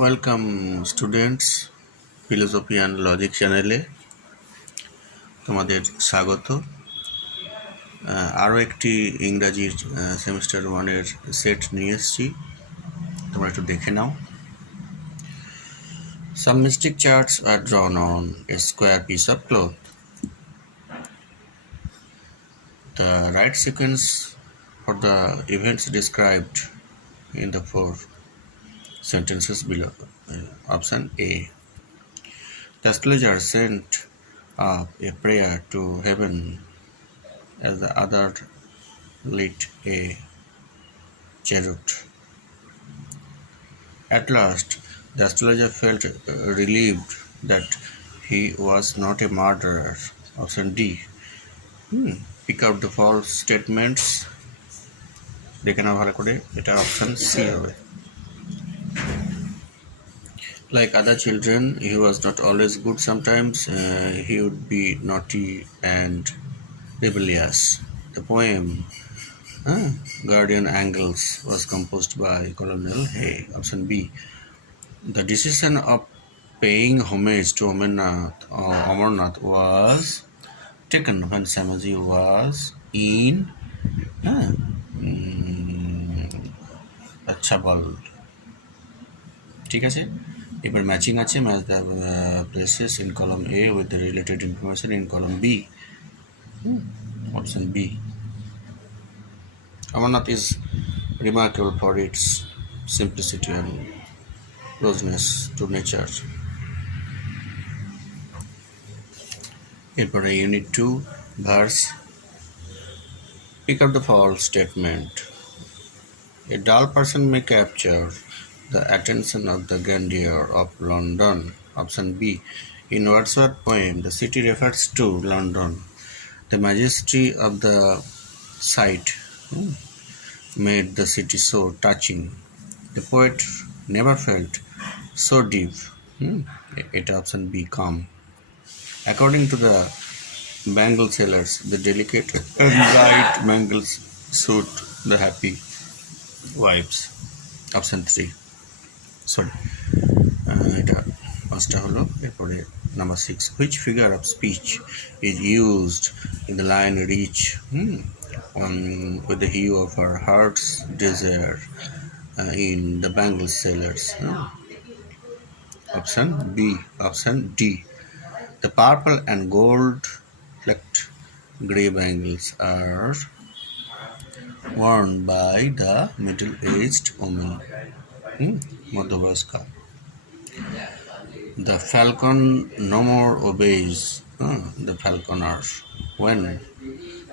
Welcome students, philosophy and logic চ্যানেলে তোমাদের স্বাগত। আরও একটি ইংরাজির সেমিস্টার ওয়ানের সেট নিয়ে এসেছি, তোমরা একটু দেখে নাও। Some mystic charts are drawn on a square piece of cloth. The right sequence for the events described in the four sentences below. Option A. The astrologer sent up a prayer to heaven as the other lit a chariot. At last, the astrologer felt relieved that he was not a murderer. Option D. Pick up the false statements. দেখে নাও ভালো করে, এটা option C হবে। Like other children, he was not always good. Sometimes he would be naughty and rebellious. The poem Guardian Angles was composed by Colonel Hay. Option B. The decision of paying homage to Amarnath was taken when Samaji was in Chabal. ঠিক আছে, এবার matching আছে, match the places in column A with the related information in column B. Option B. Amarnath is remarkable for its simplicity and closeness to nature. এরপরে unit 2 verse. Pick up the false statement. A dull person may capture the attention of the grandeur of London. Option B. In Wordsworth's poem, the city refers to London. The majesty of the sight made the city so touching. The poet never felt so deep. It option B, calm. According to the bangle sellers, the delicate and light bangles suit the happy wives. Option 3. Sorry, এটা পাঁচটা হলো। এরপরে number 6. Which figure of speech is used in the line reach with the hue of her heart's desire in the bangle sellers? Option B. Option D. The purple and gold flecked grey bangles are worn by the middle-aged woman. Madhavaska. The falcon no more obeys the falconer. When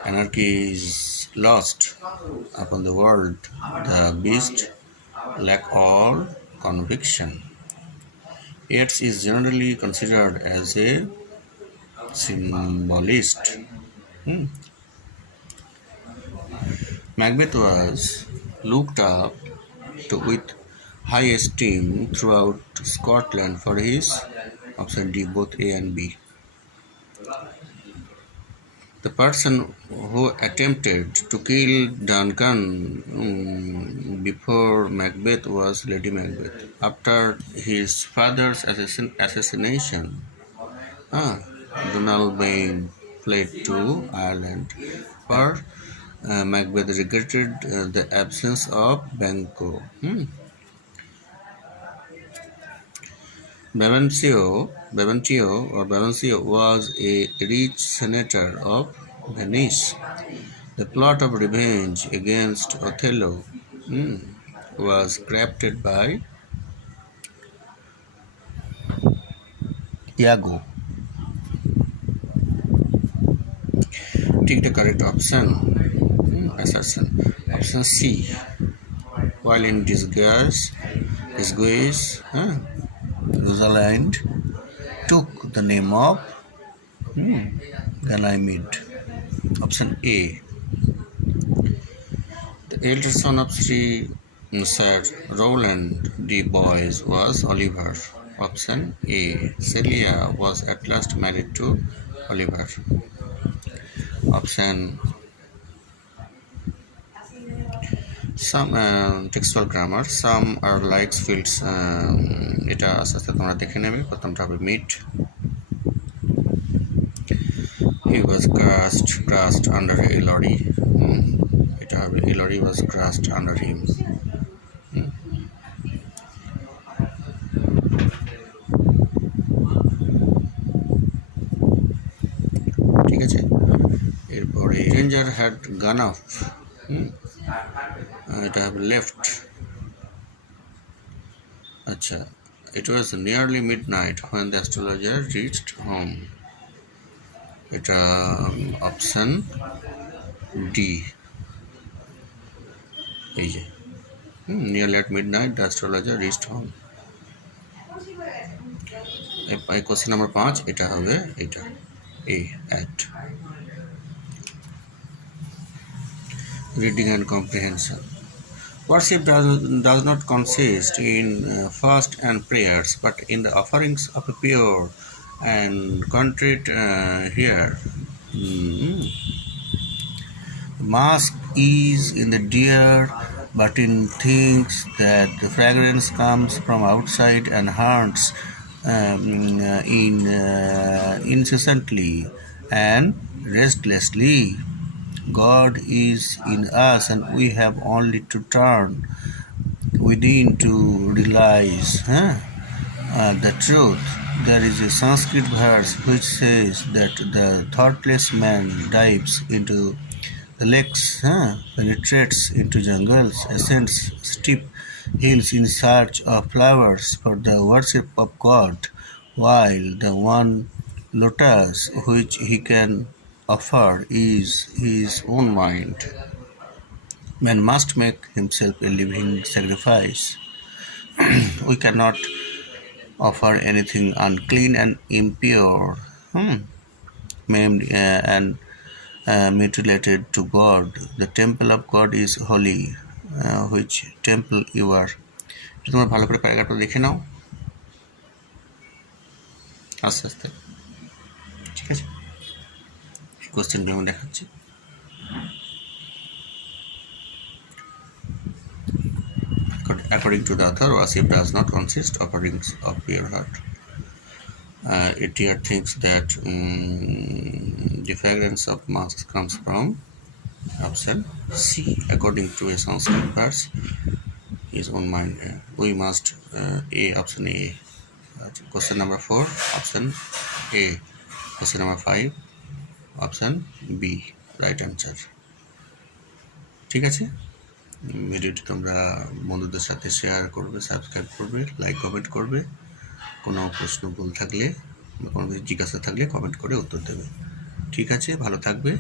anarchy is lost upon the world, the beast lack all conviction. Yeats is generally considered as a symbolist. Macbeth was looked up to with high esteem throughout Scotland for his option D, both A and B. The person who attempted to kill Duncan before Macbeth was Lady Macbeth. After his father's assassination, Donalbain fled to Ireland, for Macbeth regretted the absence of Banquo. Brabantio was a rich senator of Venice. The plot of revenge against Othello was crafted by Iago. Take the correct option. Assertion. Option C. While in disguise, Rosalind took the name of Ganymede. Option A. The elder son of Sir Rowland de Boys was Oliver. Option A. Celia was at last married to Oliver. Option Some textual grammar, some are likes fields. এটা আস্তে আস্তে তোমরা দেখে নেবে। প্রথমটা হবে meet. He was crushed under a lorry. এটা হবে a lorry was crushed under him. ঠিক আছে, এরপরে stranger had gone off. এটা হবে left. আচ্ছা, it was nearly midnight when the astrologer reached home. এটা অপশন ডি, এই যে nearly at midnight the astrologer reached home. এই কোশ্চেন নাম্বার 5, এটা হবে এটা এ at. Reading and comprehension. Worship does not consist in fast and prayers, but in the offerings of a pure and contrite here. Mask is in the deer, but in things that the fragrance comes from outside and haunts incessantly and restlessly. God is in us, and we have only to turn within to realize the truth. There is a Sanskrit verse which says that the thoughtless man dives into the lakes, penetrates into jungles, ascends steep hills in search of flowers for the worship of God, while the one lotus which he can offer is his own mind. Man must make himself a living sacrifice. We cannot offer anything unclean and impure, maimed and mutilated to God. The temple of God is holy, which temple you are. তোমরা ভালো করে প্যারাগ্রাফটা দেখে নাও আস্তে আস্তে, ঠিক আছে? কোশ্চেনগুলো আমি দেখাচ্ছি। According to the author, worship does not consist of offerings of pure heart. It here thinks that the fragrance of masks comes from option C. According to a Sanskrit verse, his own mind. We must A, option A. Question number 4, option A. Question number 5, option B. Right answer. ঠিক আছে, ভিডিওটি তোমরা বন্ধুদের সাথে share করবে, subscribe করবে, like comment করবে। কোনো প্রশ্ন ভুল থাকলে বা কোনো কিছু জিজ্ঞাসা থাকলে কমেন্ট করে উত্তর দেবে। ঠিক আছে, ভালো থাকবে।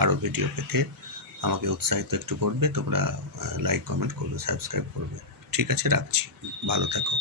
আরও ভিডিও পেতে আমাকে উৎসাহিত একটু করবে, তোমরা লাইক কমেন্ট করবে, সাবস্ক্রাইব করবে। ঠিক আছে, রাখছি, ভালো থাকো।